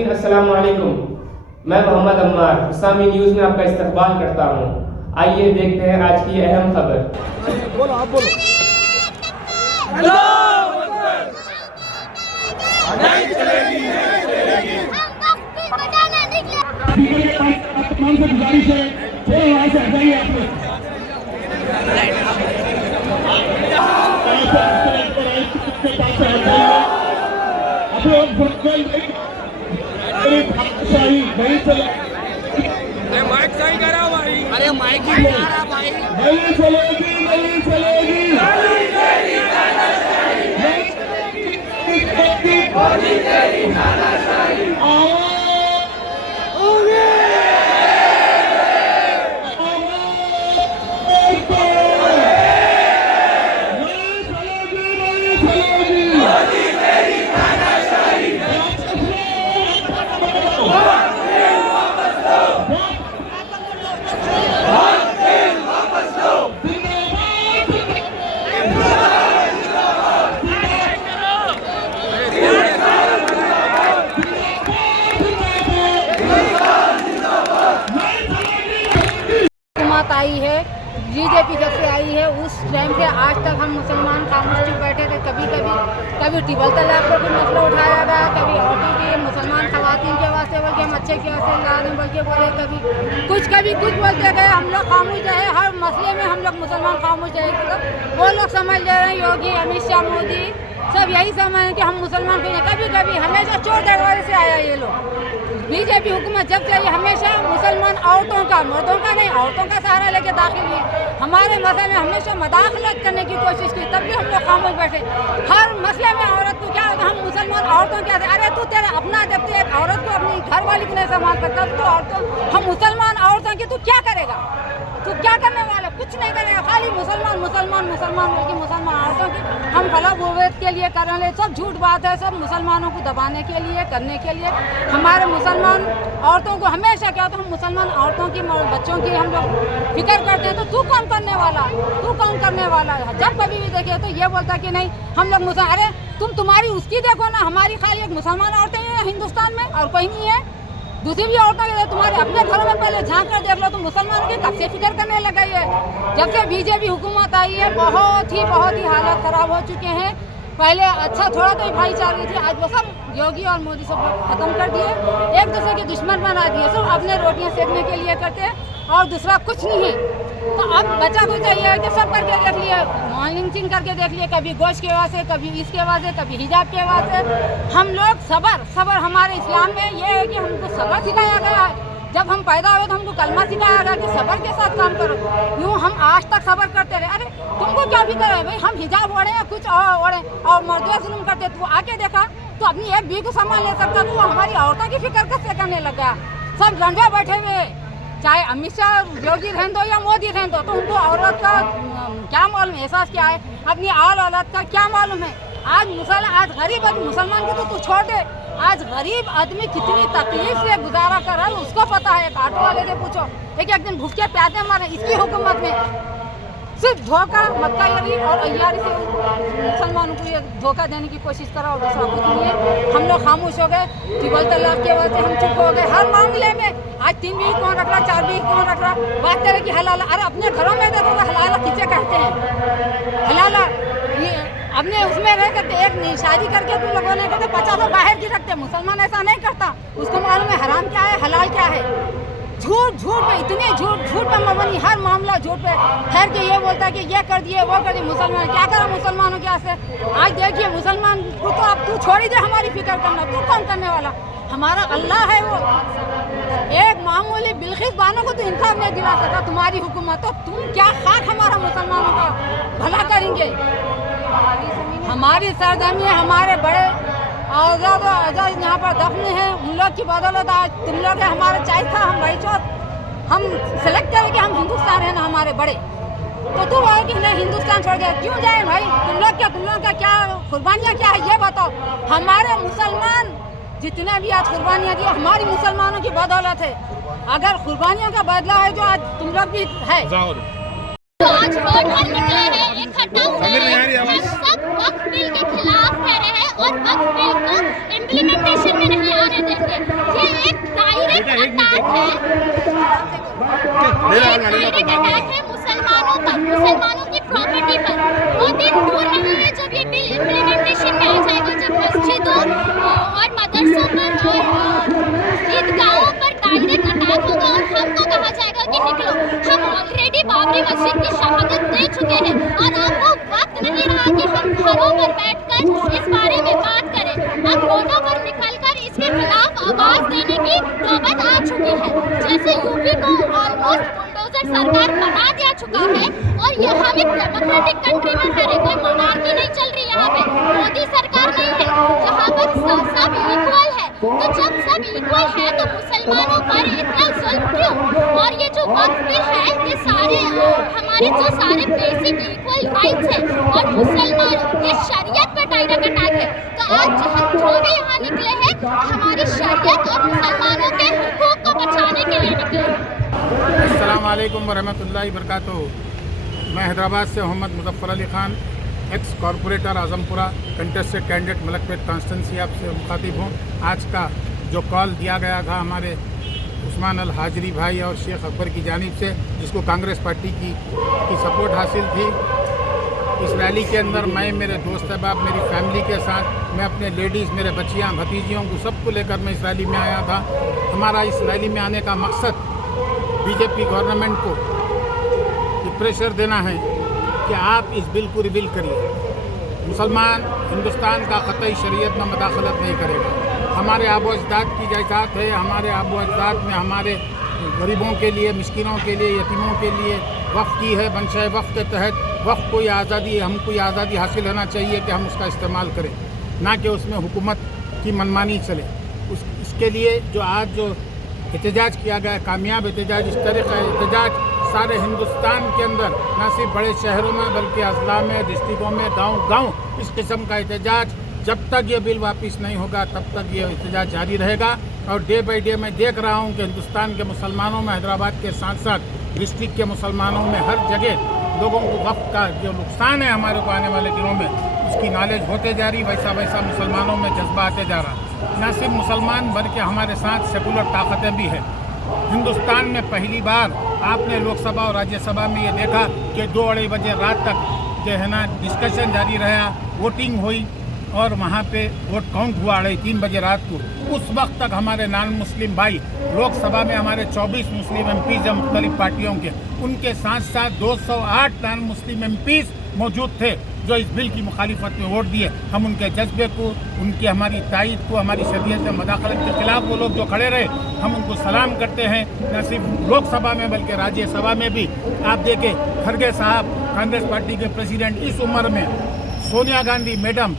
नाज़रीन अस्सलाम वालेकुम। मैं मोहम्मद अम्मार इस्लामी न्यूज़ में आपका इस्तकबाल करता हूँ। आइए देखते हैं आज की अहम खबर। बोलो आप बोलो। नहीं चलेगी, नहीं चलेगी। तमाम से गुजारिश है, थोड़ा वहाँ से हटाइए आप लोग। अरे माइक सही करा भाई। अरे माइक ही नहीं आ रहा भाई। नहीं चलेगी, नहीं चलेगी। मोदी तेरी तानाशाही। आई है बीजेपी जब से आई है उस टाइम से आज तक हम मुसलमान खामोश चुप बैठे थे। कभी ट्रिपल तलाक पर भी मसला उठाया गया, कभी औरतों के मुसलमान खवातीन के वास्ते बोल के हम अच्छे के वास्ते ला दें बोल के बोले, कभी कुछ बोलते गए। हम लोग खामोश रहे, हर मसले में हम लोग मुसलमान खामोश रहे। वो लोग समझ ले रहे हैं, योगी अमित शाह मोदी सब यही समझ कि हम मुसलमान कभी हमेशा चोर दरवाजे से आया ये लोग। बीजेपी हुकूमत जब से आई हमेशा मुसलमान औरतों का, मर्दों का नहीं, औरतों का सहारा लेके दाखिल हुई। हमारे मसले में हमेशा मदाखलत करने की कोशिश की, तब भी हम लोग खामोश बैठे। हर मसले में औरत को क्या होता, हम मुसलमान औरतों क्या, अरे तू तेरा अपना, जब तू एक औरत को अपनी घर वाली को नहीं संभाल सकता तो औरतों, हम मुसलमान औरतों की तू क्या करेगा? तू क्या करने वाला? कुछ नहीं करेगा, खाली मुसलमान बल्कि मुसलमान औरतों की हम फलाह बुवैत के लिए कर रहे हैं। सब झूठ बात है, सब मुसलमानों को दबाने के लिए, करने के लिए। हमारे मुसलमान औरतों को हमेशा क्या होता है, हम मुसलमान औरतों की, बच्चों की हम लोग फिक्र करते हैं। तो तू कौन करने वाला है? जब कभी भी देखे तो ये बोलता कि नहीं हम लोग मुसलमान। अरे तुम्हारी उसकी देखो ना, हमारी खाली एक मुसलमान औरतें हैं हिंदुस्तान में और कहीं नहीं है। दूसरी भी औरतों के तुम्हारे अपने घरों में पहले झांक कर देख लो, तुम मुसलमानों की कब से फिक्र करने लग गई है। जब से बीजेपी हुकूमत आई है बहुत ही हालत खराब हो चुके हैं। पहले अच्छा थोड़ा तो भाईचारा थी, आज वो सब योगी और मोदी सब खत्म कर दिए, एक दूसरे के दुश्मन बना दिए। सब अपने रोटियां सेकने के लिए करते हैं और दूसरा कुछ नहीं है। तो अब बच्चा को चाहिए कि सब करके देख लिए, मॉर्निंग करके देख लिए, कभी गोश्त के वास्ते, कभी इसके वास्ते, कभी हिजाब के वास्ते। हम लोग सबर हमारे इस्लाम में ये है कि हमको सबर सिखाया गया है। जब हम पैदा हुए तो हमको कलमा सिखाया गया कि सबर के साथ काम करो। यूँ हम आज तक सबर करते रहे। अरे तुमको क्या फिक्र है भाई, हम हिजाब ओढ़े या कुछ ओढ़े और मर्दों जुल्म करते, तो आके देखा तो अपनी एक भी को संभाल ले सकता, तो वो हमारी औरतों की फिक्र कैसे करने लग गया। सब रंडे बैठे हुए, चाहे अमित शाह योगी रहने दो या मोदी रहने दो, तो उनको औरत का क्या मालूम, एहसास क्या है, अपनी औरत का क्या मालूम है। आज गरीब आदमी, मुसलमान को तो तू छोड़ दे, आज गरीब आदमी कितनी तकलीफ से गुजारा कर रहा है उसको पता है। एक ऑटो वाले से पूछो, एक दिन भूखे प्यासे मारे इसकी हुकूमत में। सिर्फ धोखा, मक्कारी और अय्यारी से मुसलमानों को ये धोखा देने की कोशिश करा और दूसरा कुछ नहीं है। हम लोग खामोश हो गए, ट्रिपल तलाक के वजह से हम चुप हो गए। हर मामले में आज 3 बीवी कौन रख रहा, 4 बीवी कौन रख रहा, बात करें कि हलाला। अरे अपने घरों में देखो हलाला किसे कहते हैं, हलाला ये अपने उसमें रह करके एक शादी करके तुम लोगों ने कहते 50 बाहर की रखते। मुसलमान ऐसा नहीं करता, उसको मालूम है हराम क्या है, हलाल क्या है। झूठ पे इतने झूठ पे मबनी, हर मामला झूठ पे ठहर के ये बोलता है कि ये कर दिए वो कर दिए। मुसलमान क्या करा मुसलमानों के से? आज देखिए मुसलमान को तो अब तू छोड़ ही दे हमारी फिक्र करना, तू कौन करने वाला? हमारा अल्लाह है वो। एक मामूली बिल्किस बानो को तो इंसाफ नहीं दिला सका तुम्हारी हुकूमत, तो तुम क्या खाक हमारा मुसलमानों का भला करेंगे? हमारी सरजमी है, हमारे बड़े आज़ाद यहाँ पर दफन है, उन लोग की बदौलत आज तुम लोग है। हमारा चाहिए था हम भाई चौथ हम सेलेक्ट करें कि हम हिंदुस्तान है ना हमारे बड़े, तो तू आए कि नहीं हिंदुस्तान छोड़ गया, क्यों जाए भाई? तुम लोग का क्या कुर्बानियाँ क्या है ये बताओ। हमारे मुसलमान जितने भी आज कुर्बानियाँ दी हमारी मुसलमानों की बदौलत है। अगर कुर्बानियों का बदला है जो आज तुम लोग भी है। आज रोड पर निकले हैं, इकट्ठा हुए हैं, सब वक्फ बिल के खिलाफ कह रहे हैं और वक्फ बिल को इम्प्लीमेंटेशन में नहीं आने देंगे। डायरेक्ट अटैक है मुसलमानों पर, मुसलमानों की प्रॉपर्टी पर। वो दिन दूर नहीं है जब ये बिल इम्प्लीमेंटेशन में आ जाएगा, जब मस्जिदों और मदरसों पर और ईदगाहों पर डायरेक्ट अटैक होगा और हमको कहा जाएगा कि निकलो। हम ऑलरेडी बाबरी मस्जिद की शहादत दे चुके हैं और अब वो वक्त नहीं रहा कि हम घरों पर बैठकर इस बारे में बात करें। अब रोडों पर निकलकर इसके खिलाफ आवाज देने की नौबत आ चुकी है। जैसे यूपी को ऑलमोस्ट बुलडोजर सरकार बना दिया चुका है और ये हम एक डेमोक्रेटिक कंट्री में रह रहे, कोई मोनार्की नहीं चल रही यहाँ पे, मोदी सरकार नहीं है, जहाँ पर सब इक्वल है। तो जब सब इक्वल है तो मुसलमानों पर इतना जुल्म क्यों? और ये जो वक्फ बिल है ये सारे हमारे जो सारे बेसिक इक्वल राइट्स है और मुसलमान ये शरीयत पर डायरेक्ट अटैक है। तो आज हम जो भी यहाँ निकले हैं हमारी शरीयत और मुसलमानों के हुकूक को बचाने के लिए निकले। अस्सलाम वालेकुम वरहमतुल्लाहि वबरकातुहू। मैं हैदराबाद से Mohammed Muzaffar Ali Khan, ex corporator Azampura, contested candidate Malakpet constituency आपसे मुखातिब हूँ। आज का जो कॉल दिया गया था हमारे उस्मान अल हाजरी भाई और शेख अकबर की जानिब से, जिसको कांग्रेस पार्टी की सपोर्ट हासिल थी, इस रैली के अंदर मैं, मेरे दोस्त अहबाब, मेरी फैमिली के साथ, मैं अपने लेडीज़, मेरे बच्चियाँ, भतीजियों को सबको लेकर मैं इस रैली में आया था। हमारा इस रैली में आने का मकसद बीजेपी गवर्नमेंट को ये प्रेशर देना है कि आप इस बिल को रिवील करिए। मुसलमान हिंदुस्तान का क़तई शरीयत में मदाखलत नहीं करेगा। हमारे आबो अजदाद की जायदाद है, हमारे आबो अजदाद में हमारे गरीबों के लिए, मिस्किनों के लिए, यतीमों के लिए वक्फ की है। मंशा वक्फ के तहत वक्फ कोई आज़ादी, हमको ये आज़ादी हासिल होना चाहिए कि हम उसका इस्तेमाल करें, ना कि उसमें हुकूमत की मनमानी चले। इसके लिए जो आज जो एहतजाज किया गया, कामयाब एहतजाज, इस तरह का एहतजाज सारे हिंदुस्तान के अंदर, न सिर्फ बड़े शहरों में बल्कि अजला में, डिस्ट्रिक्टों में, गांव इस किस्म का एहतजाज, जब तक ये बिल वापस नहीं होगा तब तक ये एहतजाज जारी रहेगा। और डे बाई डे मैं देख रहा हूँ कि हिंदुस्तान के मुसलमानों में, हैदराबाद के साथ साथ डिस्ट्रिक्ट के मुसलमानों में हर जगह लोगों को वक्त का जो नुकसान है हमारे को आने वाले दिनों में उसकी नॉलेज होते जा रही, वैसा वैसा मुसलमानों में जज्बा आते जा रहा। न सिर्फ मुसलमान बल्कि हमारे साथ सेकुलर ताकतें भी हैं। हिंदुस्तान में पहली बार आपने लोकसभा और राज्यसभा में ये देखा कि 2-2:30 बजे रात तक जो है ना डिस्कशन जारी रहा, वोटिंग हुई और वहाँ पे वोट काउंट हुआ 3:30 बजे रात को। उस वक्त तक हमारे नॉन मुस्लिम भाई, लोकसभा में हमारे 24 मुस्लिम एमपीज़ हैं मुख्तलिफ पार्टियों के, उनके साथ साथ 208 नॉन मुस्लिम एमपीज़ मौजूद थे जो इस बिल की मुखालिफत में वोट दिए। हम उनके जज्बे को, उनकी हमारी तायद को, हमारी शरीयत में मदाखलत के खिलाफ वो लोग जो खड़े रहे, हम उनको सलाम करते हैं। न सिर्फ लोकसभा में बल्कि राज्यसभा में भी आप देखें, खड़गे साहब कांग्रेस पार्टी के प्रेसिडेंट, इस उम्र में सोनिया गांधी मैडम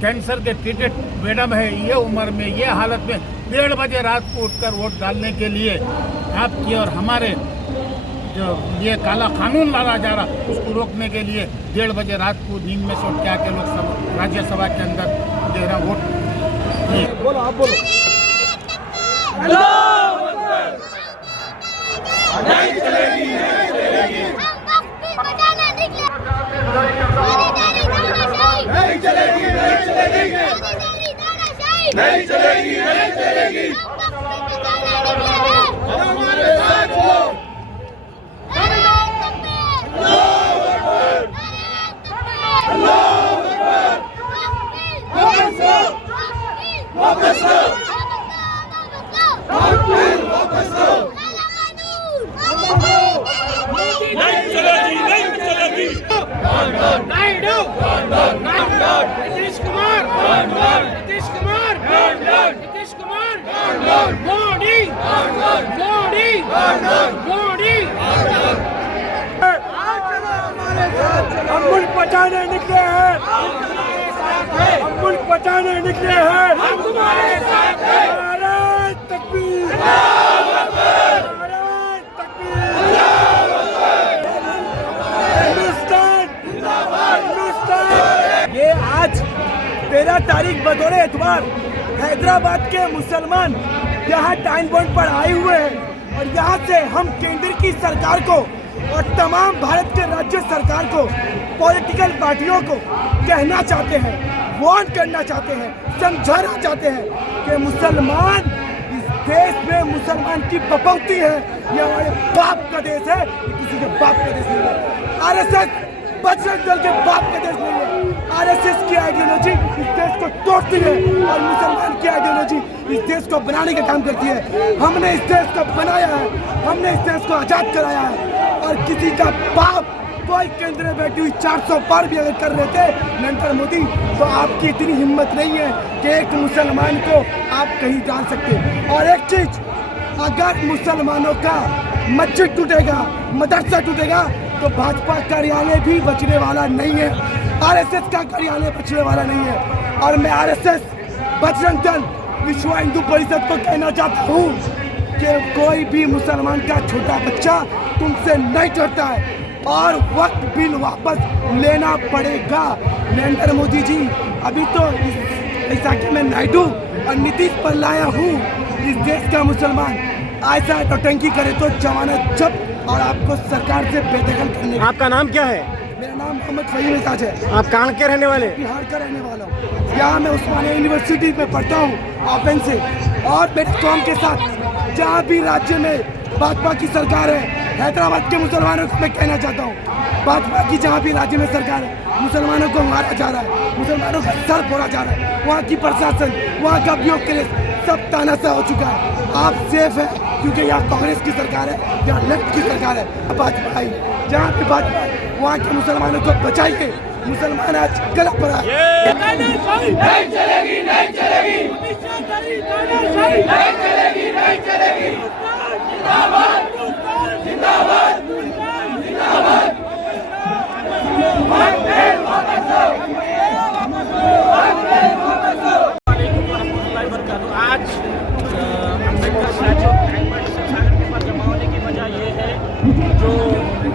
कैंसर के ट्रीटेड मैडम है, ये उम्र में, ये हालत में 1:30 बजे रात को उठकर वोट डालने के लिए आपकी और हमारे जो ये काला कानून लाया जा रहा उसको रोकने के लिए 1:30 बजे रात को नींद में से उठ के आके लोकसभा राज्यसभा के अंदर जो है ना वोट। बोलो, आप बोलो। नहीं चलेगी, नहीं चलेगी, नहीं चलेगी, नहीं चलेगी, नहीं चलेगी। हमारे साथ हो। वापस लो, वापस लो। नहीं चलेगी, नहीं चलेगी। नायडू, नीतीश कुमार, नीतीश कुमार, नीतीश कुमार, मोदी, मोदी, मोदी। हम मुल्क बचाने निकले हैं, हम मुल्क बचाने निकले हैं, हम तुम्हारे साथ हैं। नारे तकबीर, नारे तकबीर, हिंदुस्तान, हिंदुस्तान। ये आज 13 तारीख बतौर एतवार हैदराबाद के मुसलमान यहाँ टाइम पॉइंट पर आए हुए हैं और यहाँ से हम केंद्र की सरकार को और तमाम भारत के राज्य सरकार को, पॉलिटिकल पार्टियों को कहना चाहते हैं, वार्न करना चाहते हैं, समझाना चाहते हैं कि मुसलमान इस देश में मुसलमान की बपौती है, ये हमारे बाप का देश है, ये किसी के बाप का देश नहीं है। आरएसएस बजरंग दल के बाप का देश नहीं है। आरएसएस की आइडियोलॉजी इस देश को तोड़ती है और मुसलमान की आइडियोलॉजी इस देश को बनाने का काम करती है। हमने इस देश को बनाया है, हमने इस देश को आजाद कराया है और किसी का बाप कोई केंद्र में बैठी हुई 400 पार भी अगर कर रहे थे नरेंद्र मोदी, तो आपकी इतनी हिम्मत नहीं है कि एक मुसलमान को आप कहीं डाल सकते। और एक चीज, अगर मुसलमानों का मस्जिद टूटेगा, मदरसा टूटेगा, तो भाजपा कार्यालय भी बचने वाला नहीं है, आरएसएस का कार्यालय बचने वाला नहीं है। और मैं आरएसएस, बजरंग दल, विश्व हिंदू परिषद को कहना चाहता हूँ कि कोई भी मुसलमान का छोटा बच्चा तुमसे नहीं डरता है और वक्त बिल वापस लेना पड़ेगा। नरेंद्र मोदी जी, अभी तो इस बैसाखी में नायडू और नीतीश पर लाया हूँ, इस देश का मुसलमान ऐसा टोटंकी करे तो जमानत जब्त और आपको सरकार से बेदखल करने। आपका नाम क्या है? मेरा नाम मोहम्मद फहीम एजाज है। आप कहाँ के रहने वाले? बिहार का रहने वाला हूँ। यहाँ मैं उस्मानिया यूनिवर्सिटी में पढ़ता हूँ ओपन से। और मेरे कौम के साथ जहाँ भी राज्य में भाजपा की सरकार है, हैदराबाद के मुसलमानों को मैं कहना चाहता हूँ, भाजपा की जहाँ भी राज्य में सरकार है, मुसलमानों को मारा जा रहा है, मुसलमानों का सर फोड़ा जा रहा है, वहाँ की प्रशासन, वहाँ का ब्यूरोक्रेसी सब तानाशाह हो चुका है। आप सेफ है क्योंकि यहाँ कांग्रेस की सरकार है, यहाँ लेफ्ट की सरकार है। भाजपा आई, जहाँ पे भाजपा वहाँ के मुसलमानों को बचाइए। मुसलमान आज गलत पर आए। नहीं चलेगी, नहीं चलेगी, नहीं चलेगी, नहीं चलेगी। जिंदाबाद, जिंदाबाद, जिंदाबाद। आज अम्बेडकर स्टैचू सागर के पास जमा होने की वजह ये है, जो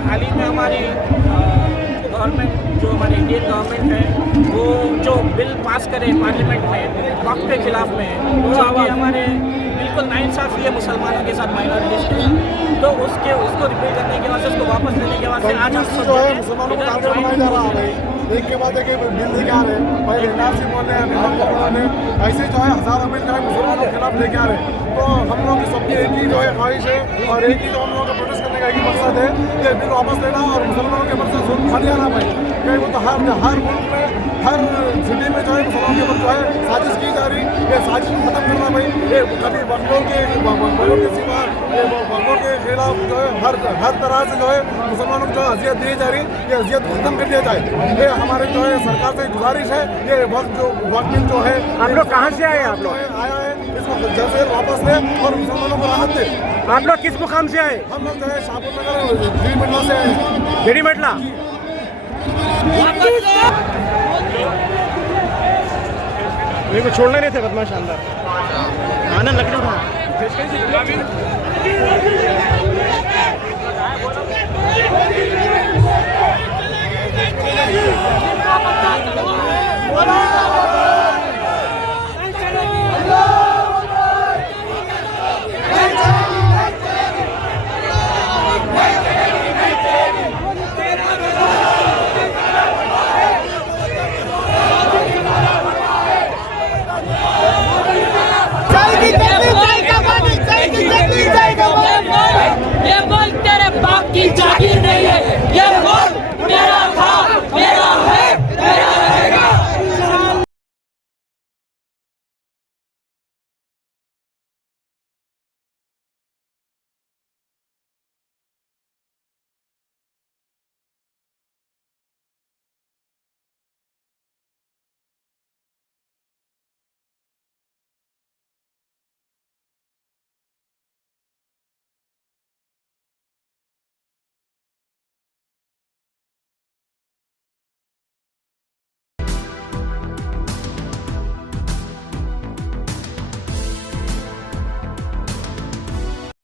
हाल ही में हमारी गवर्नमेंट, जो हमारी इंडियन गवर्नमेंट है, वो जो बिल पास करे पार्लियामेंट में वक्त के खिलाफ में, जो कि हमारे बिल्कुल नाइंसाफ़ी है मुसलमानों के साथ, माइनॉरिटीज़ के साथ, तो उसको रिपील करने के वास्ते, उसको वापस लेने के वास्ते आज हम जो है मुसलमानों को टारगेट बनाया जा रहा है। एक के बाद एक बिल लेके आ रहे हैं, पहले एनआरसी बोले हैं, ऐसे जो है हज़ारों बिल जो है मुसलमानों के खिलाफ लेके आ रहे हैं। तो हम लोग की सबकी एक ही जो है ख्वाहिश है और एक ही जो हम लोगों का प्रोटेस्ट करने का एक ही मकसद है कि बिल वापस लेना और मुसलमानों के ऊपर से जुल्म खाली आना पाए। कहीं वो तो हर मुल्क में, हर सिटी में जो है मुसलमानों के ऊपर जो है साजिश की जा रही, ये साजिश को ख़त्म करना भाई। ये कभी वक्फों के सिवा ये वक्फों के खिलाफ जो है हर तरह से जो है मुसलमानों को जो अजियत दी जा रही, ये अजियत को ख़त्म कर दिया जाए। ये हमारे जो है सरकार से गुजारिश है। ये वक्त बिल जो है, आप लोग कहाँ से आए? आप लोग आया है, इसको जल्द से जल्द वापस ले और मुसलमानों को राहत दे। आप लोग किस मुकाम से आए? हम लोग जो है शाहपुर नगर जीडी मंडला से आए हैं। जीडी मंडला। मेरे को छोड़ना नहीं था बदमाश अंदर आना लकड़ी उठा।